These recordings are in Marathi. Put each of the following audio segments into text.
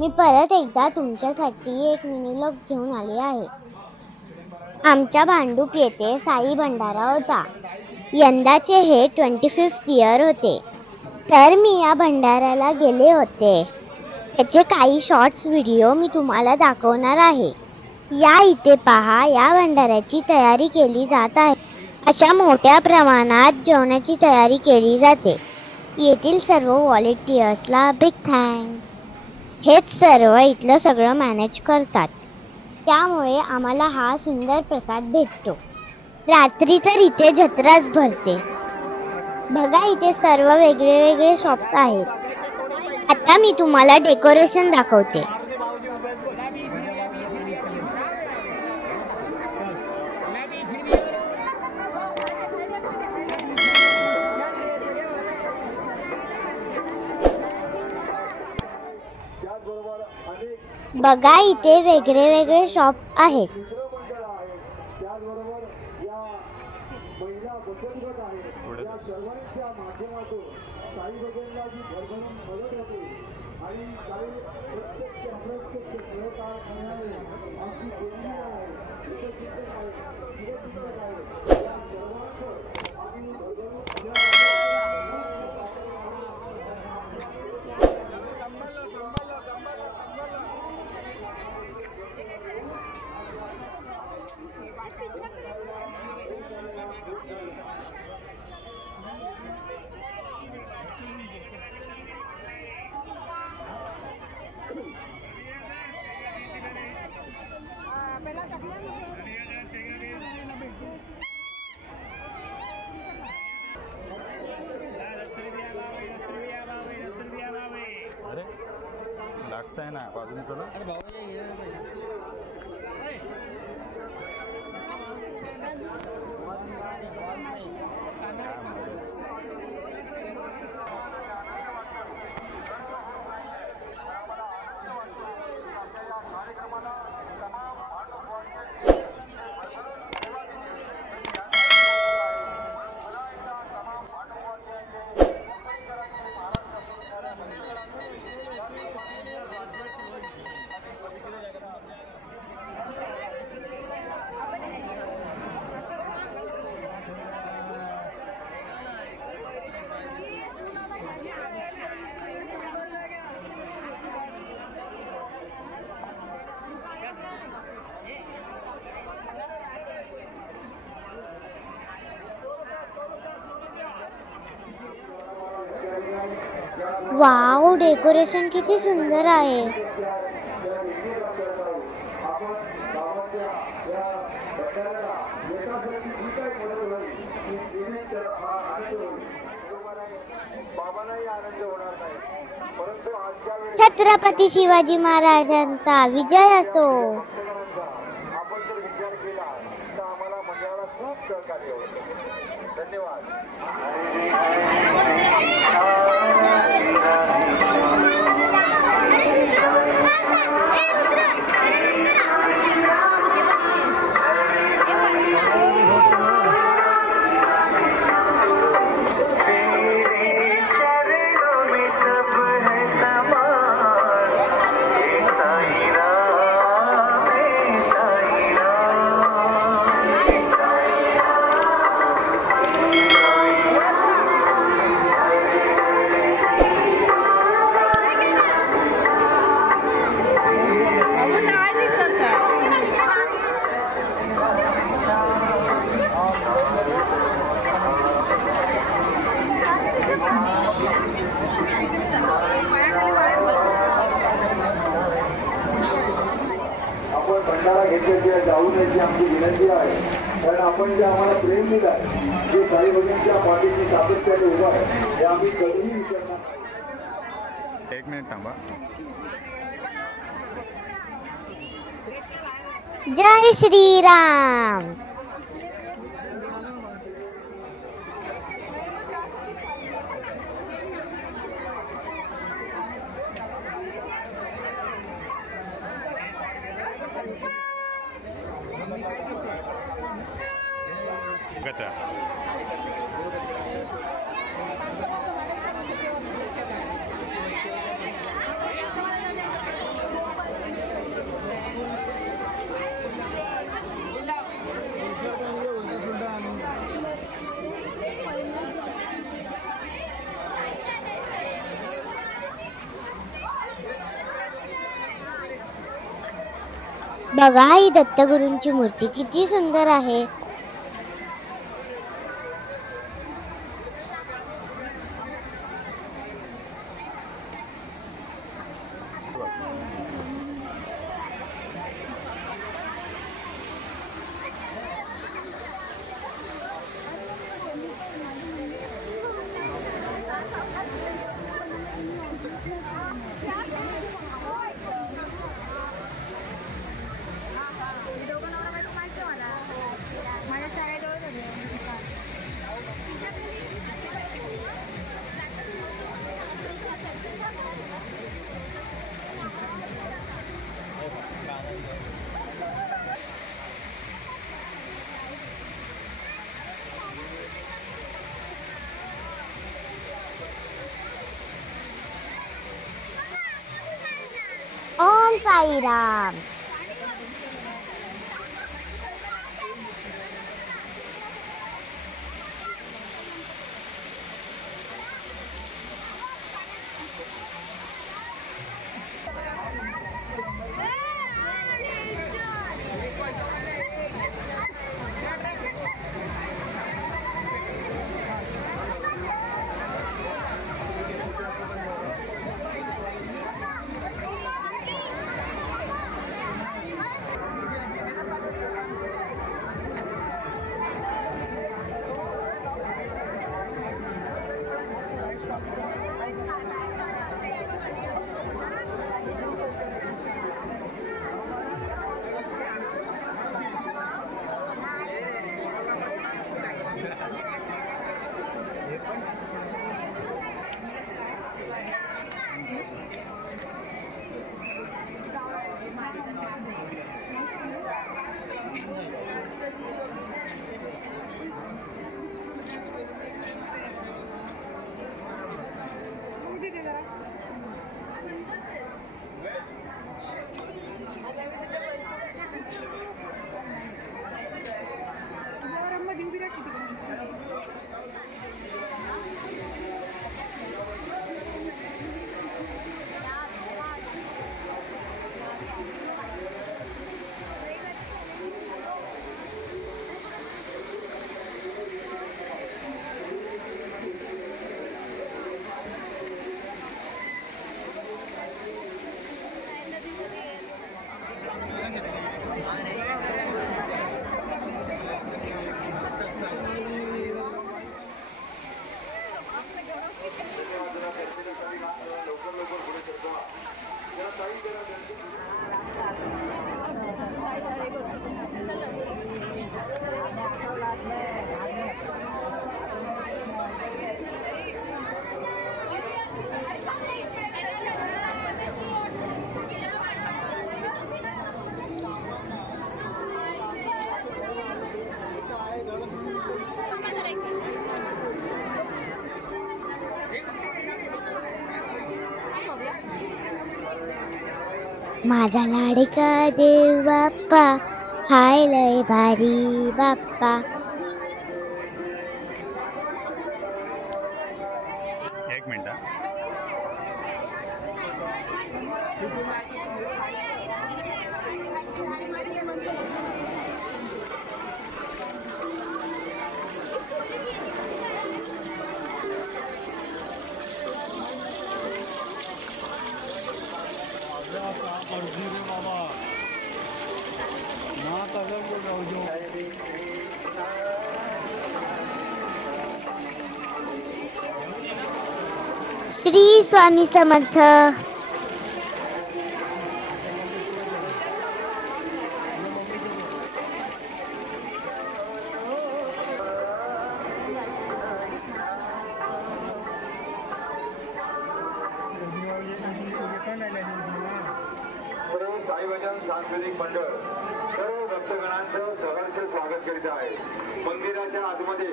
मी परत एकदा तुमच्यासाठी एक मिनी व्लॉग घेऊन आले आहे। आमच्या भांडूप येथे साई भंडारा होता। यंदाचे हे 25th इयर होते। तर मी या भंडाऱ्याला गेले होते। त्याचे काही शॉर्ट्स व्हिडिओ मी तुम्हाला दाखवणार आहे। या इथे पहा, या भंडाऱ्याची तयारी केली जात आहे। अशा मोठ्या प्रमाणात जेवणाची तयारी केली जाते। येथील सर्व व्हॉलेंटियर्सला बिग थँक्स। हेच सर्व इथलं सगळं मॅनेज करतात, त्यामुळे आम्हाला हा सुंदर प्रसाद भेटतो। रात्री तर इथे जत्राच भरते। बघा, इथे सर्व वेगळे वेगळे शॉप्स आहेत। आता मी तुम्हाला डेकोरेशन दाखवते। बघा, इथे वेगळे वेगळे शॉप्स आहेत। लागता है ना बाजू चला। वाव, डेकोरेशन किती सुंदर आहे। छत्रपती शिवाजी महाराजांचा विजय असो। घेतल्याशिवाय जाऊ नये आमची विनंती आहे। कारण आपण जे आम्हाला प्रेम दिलाय, जे साई भगिनींच्या पाठीशी सातत्याने उभा आहे, हे आम्ही कधीही विसरणार। एक मिनिट थांबा। जय श्रीराम। गटा बघा ही दत्तगुरूंची मूर्ती किती सुंदर आहे. ओम साईराम. माझा लाडका देव बाप्पा हाय लय भारी बाप्पा. एक मिनिट. श्री स्वामी समर्थ. साईभजन सांस्कृतिक मंडळ सर्व भक्तगणांचं सहर्ष स्वागत करीत आहे. मंदिराच्या आतमध्ये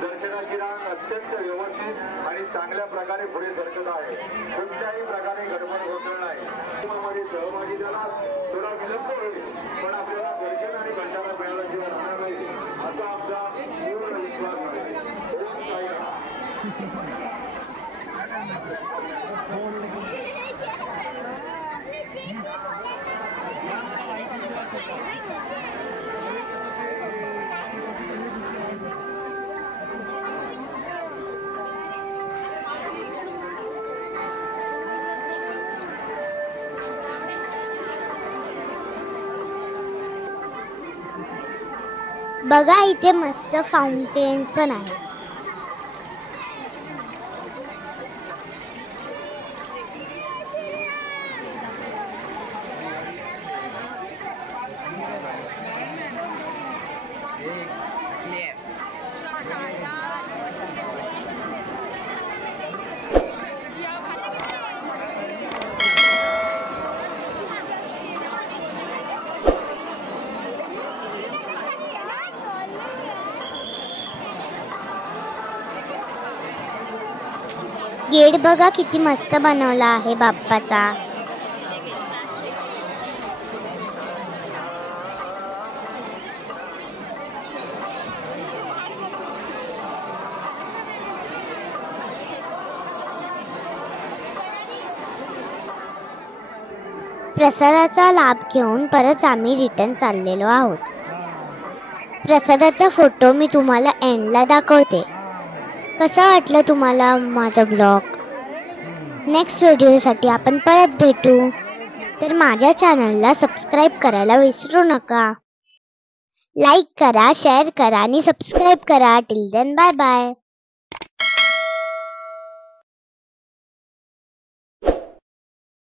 दर्शनाची रांग अत्यंत व्यवस्थित आणि चांगल्या प्रकारे पुढे सरकत आहे. कोणत्याही प्रकारे गडबड होणार नाही. मध्ये सहभागी झाला थोडा विलंब होईल, पण आपल्याला दर्शन आणि भंडारा मिळाल्याशिवाय राहणार नाही असा आमचा पूर्ण विश्वास आहे. ओम साईराम. बघा इथे मस्त फाउंटेन्स पण आहे. गेट बघा किती मस्त बनवला आहे बाप्पाचा. प्रसादाचा लाभ घेऊन परत आम्ही रिटर्न चाललेलो आहोत. प्रसादाचा फोटो मी तुम्हाला एंडला दाखवते. कसा वाटलं तुम्हाला माझा ब्लॉग? नेक्स्ट व्हिडिओसाठी आपण परत भेटू. तर माझ्या चॅनलला सबस्क्राईब करायला विसरू नका. लाईक करा, शेअर करा आणि सबस्क्राईब करा. Till then bye bye.